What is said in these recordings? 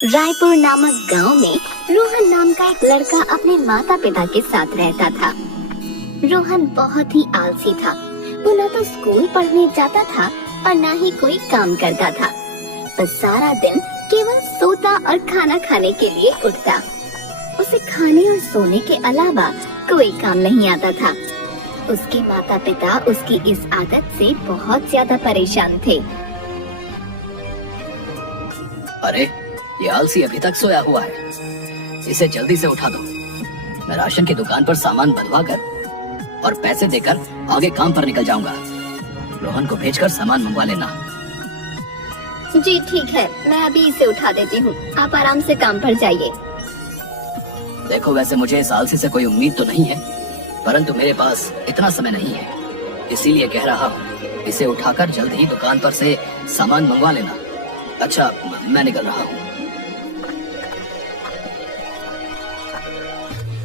रायपुर नामक गांव में रोहन नाम का एक लड़का अपने माता पिता के साथ रहता था। रोहन बहुत ही आलसी था। वो न तो स्कूल पढ़ने जाता था और न ही कोई काम करता था। बस सारा दिन केवल सोता और खाना खाने के लिए उठता। उसे खाने और सोने के अलावा कोई काम नहीं आता था। उसके माता पिता उसकी इस आदत से बहुत ज्यादा परेशान थे। अरे ये आलसी अभी तक सोया हुआ है, इसे जल्दी से उठा दो। मैं राशन की दुकान पर सामान बंधवा कर और पैसे देकर आगे काम पर निकल जाऊंगा। रोहन को भेजकर सामान मंगवा लेना। जी ठीक है, मैं अभी इसे उठा देती हूँ। आप आराम से काम पर जाइए। देखो, वैसे मुझे इस आलसी से कोई उम्मीद तो नहीं है, परंतु मेरे पास इतना समय नहीं है, इसीलिए कह रहा हूँ इसे उठाकर जल्द ही दुकान पर से सामान मंगवा लेना। अच्छा, मैं निकल रहा हूँ।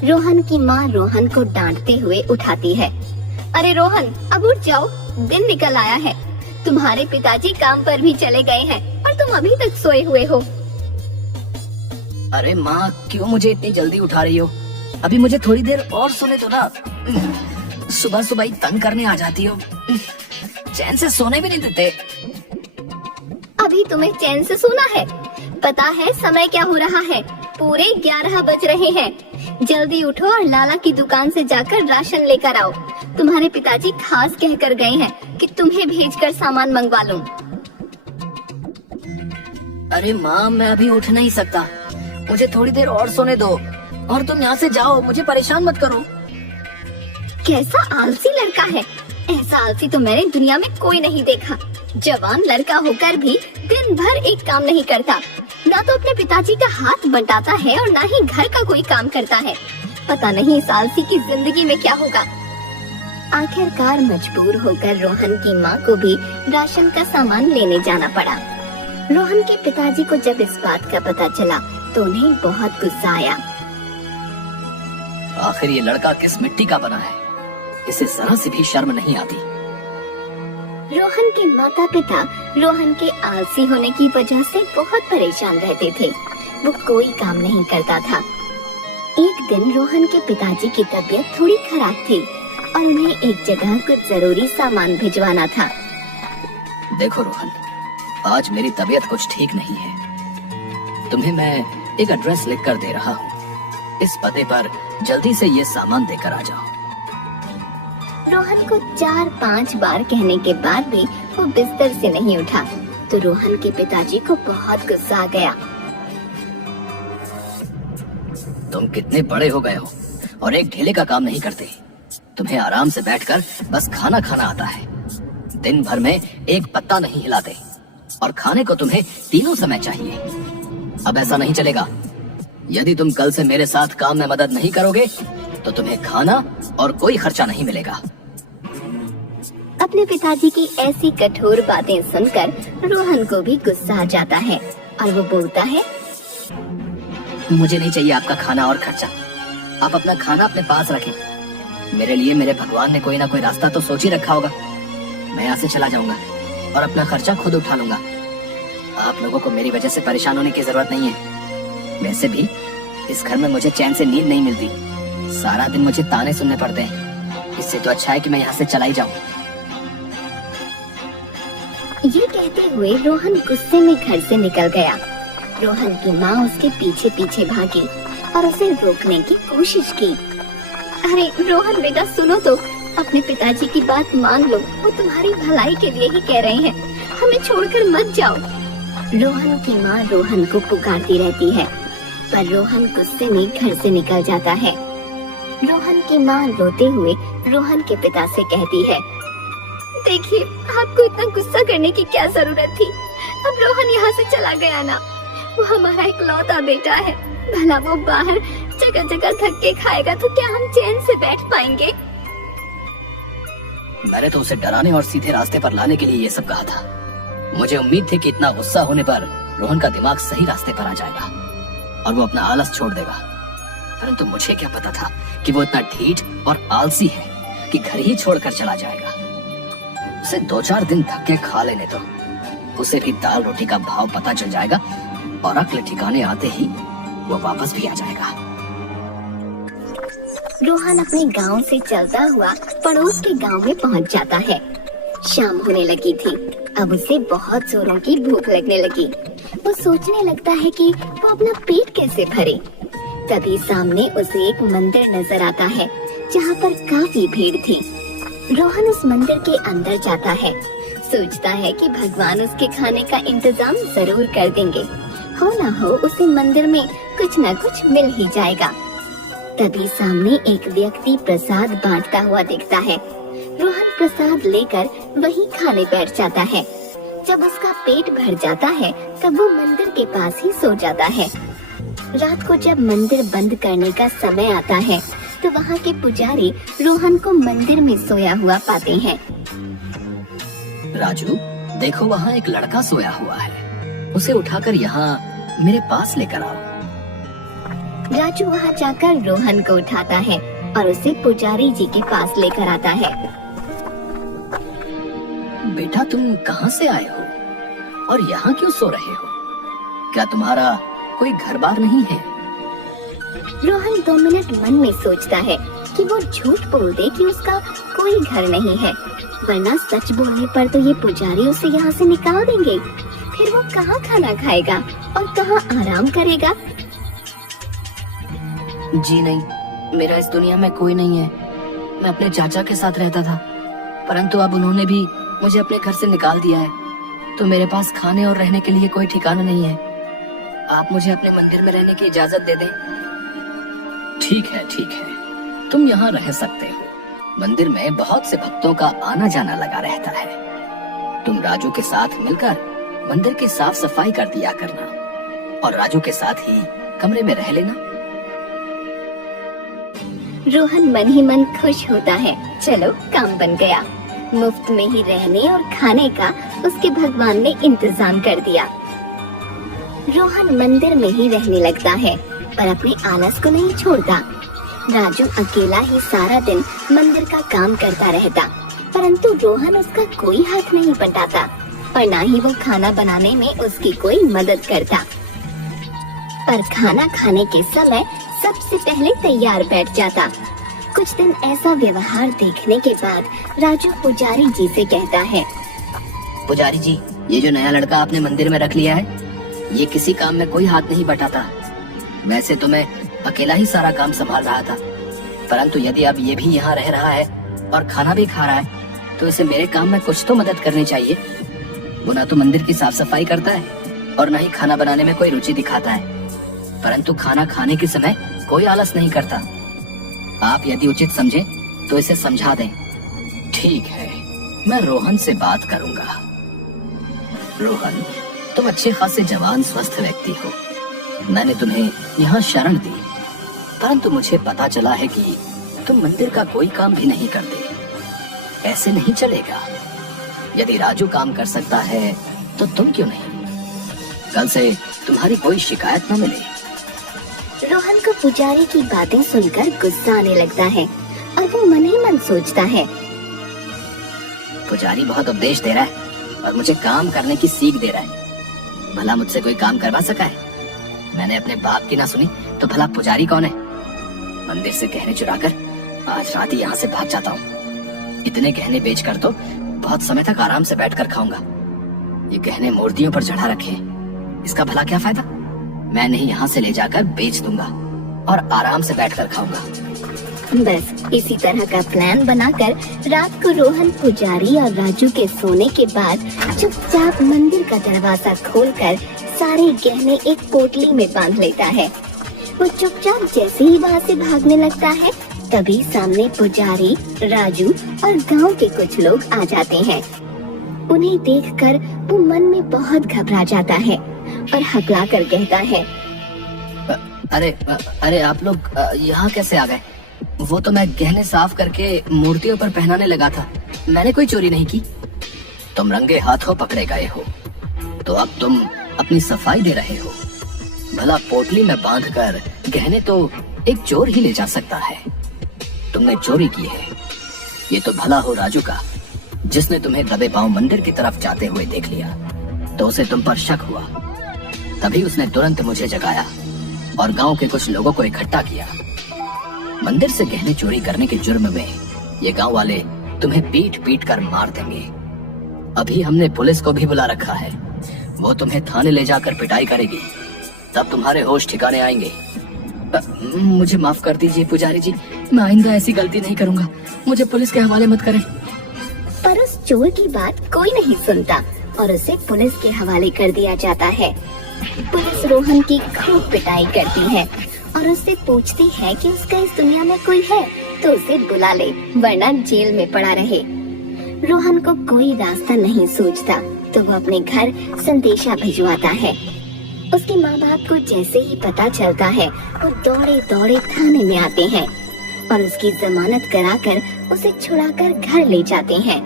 रोहन की माँ रोहन को डांटते हुए उठाती है। अरे रोहन, अब उठ जाओ, दिन निकल आया है। तुम्हारे पिताजी काम पर भी चले गए हैं और तुम अभी तक सोए हुए हो। अरे माँ, क्यों मुझे इतनी जल्दी उठा रही हो? अभी मुझे थोड़ी देर और सोने दो ना। सुबह सुबह ही तंग करने आ जाती हो, चैन से सोने भी नहीं देते। अभी तुम्हें चैन से सोना है? पता है समय क्या हो रहा है? पूरे 11 बज रहे हैं। जल्दी उठो और लाला की दुकान से जाकर राशन लेकर आओ। तुम्हारे पिताजी खास कहकर गए हैं कि तुम्हें भेजकर सामान मंगवा लूं। अरे माँ, मैं अभी उठ नहीं सकता, मुझे थोड़ी देर और सोने दो। और तुम यहाँ से जाओ, मुझे परेशान मत करो। कैसा आलसी लड़का है! ऐसा आलसी तो मैंने दुनिया में कोई नहीं देखा। जवान लड़का होकर भी दिन भर एक काम नहीं करता। ना तो अपने पिताजी का हाथ बंटाता है और ना ही घर का कोई काम करता है। पता नहीं इस आलसी की जिंदगी में क्या होगा। आखिरकार मजबूर होकर रोहन की माँ को भी राशन का सामान लेने जाना पड़ा। रोहन के पिताजी को जब इस बात का पता चला तो उन्हें बहुत गुस्सा आया। आखिर ये लड़का किस मिट्टी का बना है, इसे जरा सी भी शर्म नहीं आती। रोहन के माता पिता रोहन के आलसी होने की वजह से बहुत परेशान रहते थे। वो कोई काम नहीं करता था। एक दिन रोहन के पिताजी की तबीयत थोड़ी खराब थी और उन्हें एक जगह कुछ जरूरी सामान भिजवाना था। देखो रोहन, आज मेरी तबीयत कुछ ठीक नहीं है। तुम्हें मैं एक एड्रेस लिख कर दे रहा हूँ। इस पते पर जल्दी से ये सामान देकर आ जाओ। रोहन को 4-5 बार कहने के बाद भी वो बिस्तर से नहीं उठा तो रोहन के पिताजी को बहुत गुस्सा आ गया। तुम कितने बड़े हो गए हो और एक ढीले का काम नहीं करते। तुम्हें आराम से बैठकर बस खाना खाना आता है। दिन भर में एक पत्ता नहीं हिलाते और खाने को तुम्हें तीनों समय चाहिए। अब ऐसा नहीं चलेगा। यदि तुम कल से मेरे साथ काम में मदद नहीं करोगे तो तुम्हें खाना और कोई खर्चा नहीं मिलेगा। अपने पिताजी की ऐसी कठोर बातें सुनकर रोहन को भी गुस्सा आ जाता है और वो बोलता है, मुझे नहीं चाहिए आपका खाना और खर्चा। आप अपना खाना अपने पास रखें। मेरे लिए मेरे भगवान ने कोई ना कोई रास्ता तो सोच ही रखा होगा। मैं यहाँ से चला जाऊंगा और अपना खर्चा खुद उठा लूंगा। आप लोगों को मेरी वजह से परेशान होने की जरूरत नहीं है। वैसे भी इस घर में मुझे चैन से नींद नहीं मिलती। सारा दिन मुझे ताने सुनने पड़ते हैं। इससे तो अच्छा है कि मैं यहाँ से चला ही जाऊं। ये कहते हुए रोहन गुस्से में घर से निकल गया। रोहन की माँ उसके पीछे पीछे भागी और उसे रोकने की कोशिश की। अरे रोहन बेटा, सुनो तो, अपने पिताजी की बात मान लो। वो तुम्हारी भलाई के लिए ही कह रहे हैं। हमें छोड़कर मत जाओ। रोहन की माँ रोहन को पुकारती रहती है पर रोहन गुस्से में घर से निकल जाता है। रोहन की माँ रोते हुए रोहन के पिता से कहती है, देखिए, आपको इतना गुस्सा करने की क्या जरूरत थी। अब रोहन यहाँ से चला गया ना, वो हमारा इकलौता बेटा है। भला वो बाहर जगह जगह धक्के खाएगा तो क्या हम चैन से बैठ पाएंगे? मैंने तो उसे डराने और सीधे रास्ते पर लाने के लिए ये सब कहा था। मुझे उम्मीद थी कि इतना गुस्सा होने पर रोहन का दिमाग सही रास्ते पर आ जाएगा और वो अपना आलस छोड़ देगा। परंतु मुझे क्या पता था कि वो इतना ढीठ और आलसी है कि घर ही छोड़कर चला जाएगा। उसे 2-4 दिन धक्के खा लेने दो, उसे भी दाल रोटी का भाव पता चल जाएगा और अक्ल ठिकाने आते ही वो वापस भी आ जाएगा। रोहन अपने गांव से चलता हुआ पड़ोस के गांव में पहुंच जाता है। शाम होने लगी थी। अब उसे बहुत जोरों की भूख लगने लगी। वो सोचने लगता है कि वो अपना पेट कैसे भरे। तभी सामने उसे एक मंदिर नजर आता है जहाँ पर काफी भीड़ थी। रोहन उस मंदिर के अंदर जाता है। सोचता है कि भगवान उसके खाने का इंतजाम जरूर कर देंगे। हो ना हो उसे मंदिर में कुछ न कुछ मिल ही जाएगा। तभी सामने एक व्यक्ति प्रसाद बांटता हुआ दिखता है। रोहन प्रसाद लेकर वहीं खाने बैठ जाता है। जब उसका पेट भर जाता है तब वो मंदिर के पास ही सो जाता है। रात को जब मंदिर बंद करने का समय आता है तो वहाँ के पुजारी रोहन को मंदिर में सोया हुआ पाते हैं। राजू, देखो वहाँ एक लड़का सोया हुआ है, उसे उठाकर यहाँ मेरे पास लेकर आओ। राजू वहाँ जाकर रोहन को उठाता है और उसे पुजारी जी के पास लेकर आता है। बेटा, तुम कहाँ से आए हो और यहाँ क्यों सो रहे हो? क्या तुम्हारा कोई घर बार नहीं है? रोहन 2 मिनट मन में सोचता है कि वो झूठ बोल दे कि उसका कोई घर नहीं है, वरना सच बोलने पर तो ये पुजारी उसे यहाँ से निकाल देंगे। फिर वो कहाँ खाना खाएगा और कहाँ आराम करेगा? जी नहीं, मेरा इस दुनिया में कोई नहीं है। मैं अपने चाचा के साथ रहता था, परंतु अब उन्होंने भी मुझे अपने घर से निकाल दिया है, तो मेरे पास खाने और रहने के लिए कोई ठिकाना नहीं है। आप मुझे अपने मंदिर में रहने की इजाजत दे दें। ठीक है, तुम यहाँ रह सकते हो। मंदिर में बहुत से भक्तों का आना जाना लगा रहता है। तुम राजू के साथ मिलकर मंदिर की साफ सफाई कर दिया करना और राजू के साथ ही कमरे में रह लेना। रोहन मन ही मन खुश होता है। चलो, काम बन गया। मुफ्त में ही रहने और खाने का उसके भगवान ने इंतजाम कर दिया। रोहन मंदिर में ही रहने लगता है पर अपने आलस को नहीं छोड़ता। राजू अकेला ही सारा दिन मंदिर का काम करता रहता, परंतु रोहन उसका कोई हाथ नहीं बटाता और ना ही वो खाना बनाने में उसकी कोई मदद करता। पर खाना खाने के समय सबसे पहले तैयार बैठ जाता। कुछ दिन ऐसा व्यवहार देखने के बाद राजू पुजारी जी से कहता है, पुजारी जी, ये जो नया लड़का आपने मंदिर में रख लिया है, ये किसी काम में कोई हाथ नहीं बटाता। वैसे तो मैं अकेला ही सारा काम संभाल रहा था, परंतु यदि अब ये भी यहाँ रह रहा है और खाना भी खा रहा है तो इसे मेरे काम में कुछ तो मदद करनी चाहिए। वो ना तो मंदिर की साफ सफाई करता है और ना ही खाना बनाने में कोई रुचि दिखाता है, परंतु खाना खाने के समय कोई आलस नहीं करता। आप यदि उचित समझे तो इसे समझा दें। ठीक है, मैं रोहन से बात करूंगा। रोहन, तुम अच्छे खासे जवान स्वस्थ व्यक्ति हो। मैंने तुम्हें यहाँ शरण दी, परंतु मुझे पता चला है कि तुम मंदिर का कोई काम भी नहीं करते। ऐसे नहीं चलेगा। यदि राजू काम कर सकता है तो तुम क्यों नहीं? कल से तुम्हारी कोई शिकायत न मिले। रोहन को पुजारी की बातें सुनकर गुस्सा आने लगता है और वो मन ही मन सोचता है, पुजारी बहुत उपदेश दे रहा है और मुझे काम करने की सीख दे रहा है। भला मुझसे कोई काम करवा सका है? मैंने अपने बाप की ना सुनी तो भला पुजारी कौन है? मंदिर से गहने चुराकर आज रात ही यहाँ से भाग जाता हूँ। इतने गहने बेचकर तो बहुत समय तक आराम से बैठकर खाऊंगा। ये गहने मूर्तियों पर चढ़ा रखे, इसका भला क्या फायदा? मैं नहीं यहाँ से ले जाकर बेच दूंगा और आराम से बैठकर खाऊंगा। बस इसी तरह का प्लान बनाकर रात को रोहन पुजारी और राजू के सोने के बाद चुपचाप मंदिर का दरवाजा खोलकर सारे गहने एक पोटली में बांध लेता है। वो चुपचाप जैसे ही वहाँ से भागने लगता है तभी सामने पुजारी, राजू और गांव के कुछ लोग आ जाते हैं। उन्हें देखकर वो मन में बहुत घबरा जाता है और हकला कर कहता है, अरे आप लोग यहाँ कैसे आ गए? वो तो मैं गहने साफ करके मूर्तियों पर पहनाने लगा था। मैंने कोई चोरी नहीं की। तुम रंगे हाथों पकड़े गए हो तो अब तुम अपनी सफाई दे रहे हो। भला पोटली में बांधकर गहने तो एक चोर ही ले जा सकता है। तुमने चोरी की है। ये तो भला हो राजू का, जिसने तुम्हें दबे पांव मंदिर की तरफ जाते हुए देख लिया तो उसे तुम पर शक हुआ। तभी उसने तुरंत मुझे जगाया और गांव के कुछ लोगों को इकट्ठा किया। मंदिर से गहने चोरी करने के जुर्म में ये गांव वाले तुम्हें पीट पीट कर मार देंगे। अभी हमने पुलिस को भी बुला रखा है, वो तुम्हें थाने ले जाकर पिटाई करेगी, तब तुम्हारे होश ठिकाने आएंगे। मुझे माफ कर दीजिए पुजारी जी, मैं आइंदा ऐसी गलती नहीं करूंगा, मुझे पुलिस के हवाले मत करें। पर उस चोर की बात कोई नहीं सुनता और उसे पुलिस के हवाले कर दिया जाता है। पुलिस रोहन की खूब पिटाई करती है और उससे पूछती है कि उसका इस दुनिया में कोई है तो उसे बुला ले, वरना जेल में पड़ा रहे। रोहन को कोई रास्ता नहीं सूझता तो वो अपने घर संदेशा भिजवाता है। उसके माँ बाप को जैसे ही पता चलता है वो दौड़े दौड़े थाने में आते हैं और उसकी जमानत कराकर उसे छुड़ाकर घर ले जाते हैं।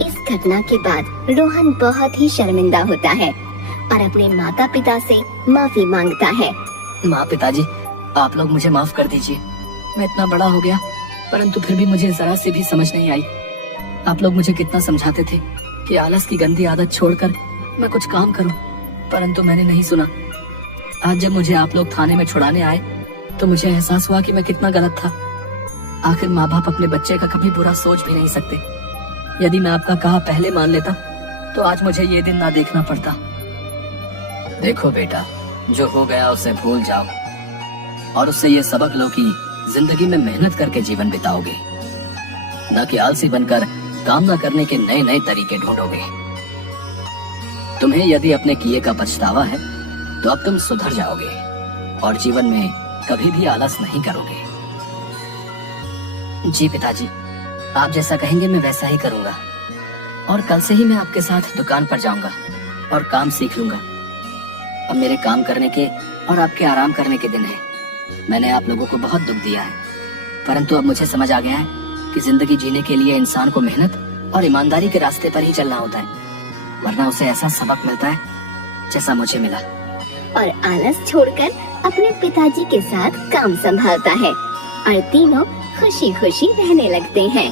इस घटना के बाद रोहन बहुत ही शर्मिंदा होता है और अपने माता पिता से माफी मांगता है। माँ पिताजी, आप लोग मुझे माफ कर दीजिए, मैं इतना बड़ा हो गया परंतु फिर भी मुझे जरा सी भी समझ नहीं आई। आप लोग मुझे कितना समझाते थे कि आलस की गंदी आदत छोड़कर मैं कुछ काम करूं, परंतु मैंने नहीं सुना। आज जब मुझे आप लोग थाने में छुड़ाने आए तो मुझे एहसास हुआ कि मैं कितना गलत था। आखिर माँ बाप अपने बच्चे का कभी बुरा सोच भी नहीं सकते। यदि मैं आपका कहा पहले मान लेता तो आज मुझे ये दिन ना देखना पड़ता। देखो बेटा, जो हो गया उसे भूल जाओ और उससे ये सबक लो कि जिंदगी में मेहनत करके जीवन बिताओगे, न कि आलसी बनकर काम न करने के नए नए तरीके ढूंढोगे। तुम्हें यदि अपने किए का पछतावा है तो अब तुम सुधर जाओगे और जीवन में कभी भी आलस नहीं करोगे। जी पिताजी, आप जैसा कहेंगे मैं वैसा ही करूंगा और कल से ही मैं आपके साथ दुकान पर जाऊंगा और काम सीख लूंगा। अब मेरे काम करने के और आपके आराम करने के दिन है। मैंने आप लोगों को बहुत दुख दिया है, परंतु अब मुझे समझ आ गया है कि जिंदगी जीने के लिए इंसान को मेहनत और ईमानदारी के रास्ते पर ही चलना होता है, वरना उसे ऐसा सबक मिलता है जैसा मुझे मिला। और आलस छोड़कर अपने पिताजी के साथ काम संभालता है और तीनों खुशी खुशी रहने लगते हैं।